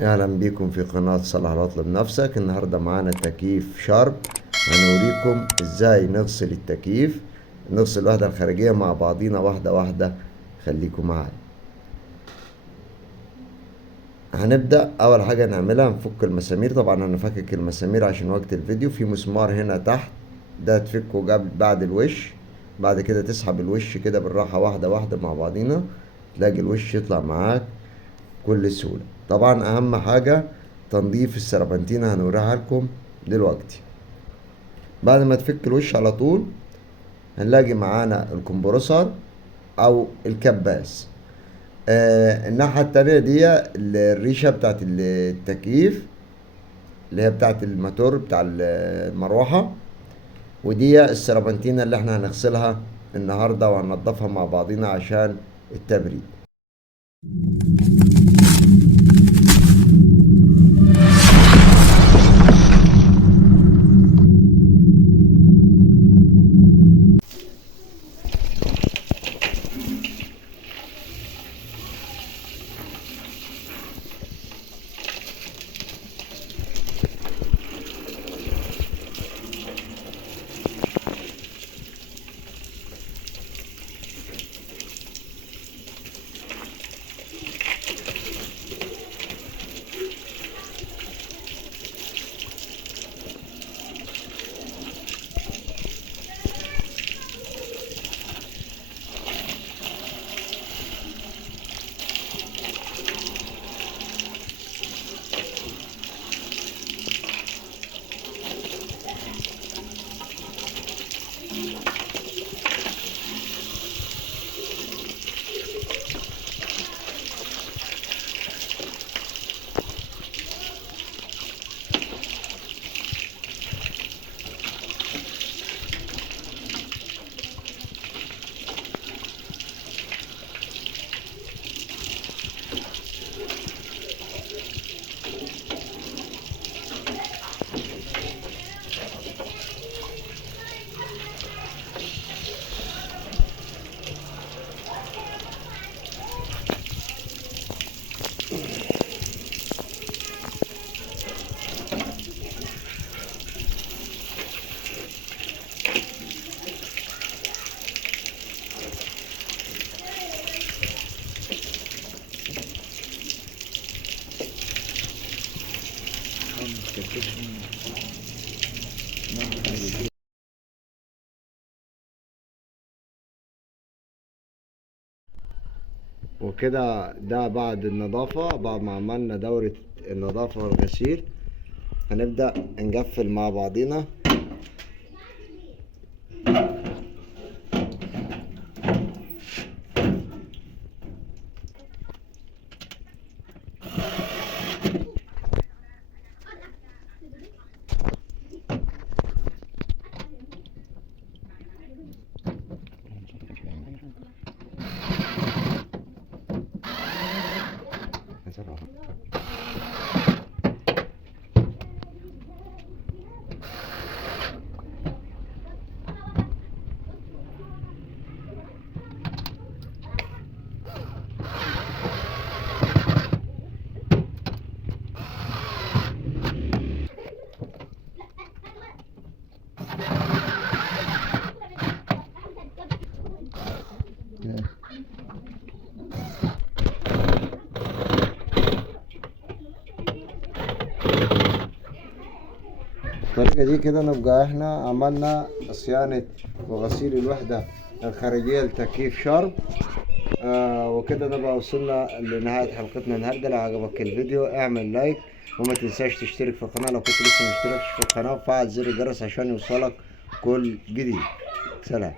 اهلا بيكم في قناة صلح العطل بنفسك. النهاردة معانا تكييف شارب، هنوريكم ازاي نغسل التكييف، نغسل الوحدة الخارجية مع بعضينا واحدة واحدة. خليكم معايا. هنبدأ اول حاجة نعملها نفك المسامير. طبعا انا فكك المسامير عشان وقت الفيديو. في مسمار هنا تحت ده تفكه قبل بعد الوش. بعد كده تسحب الوش كده بالراحة واحدة واحدة مع بعضينا، تلاقي الوش يطلع معاك بكل سهولة. طبعا اهم حاجة تنظيف السربنتينة، هنوريها لكم دلوقتي. بعد ما تفك الوش على طول هنلاقي معانا الكمبرسور او الكباس. الناحية التانية دي الريشة بتاعت التكييف اللي هي بتاعت الموتور بتاع المروحة، ودي السربنتينة اللي احنا هنغسلها النهاردة وهننضفها مع بعضينا عشان التبريد. وكده ده بعد النظافة، بعد ما عملنا دورة النظافة والغسيل هنبدأ نقفل مع بعضينا. الطريقة دي كده نبقى احنا عملنا صيانة وغسيل الوحدة الخارجية لتكييف شرب. وكده نبقى وصلنا لنهاية حلقتنا النهاردة. لو عجبك الفيديو اعمل لايك، وما تنساش تشترك في القناة لو كنت لسه مشتركش في القناة، وفعل زر الجرس عشان يوصلك كل جديد. سلام.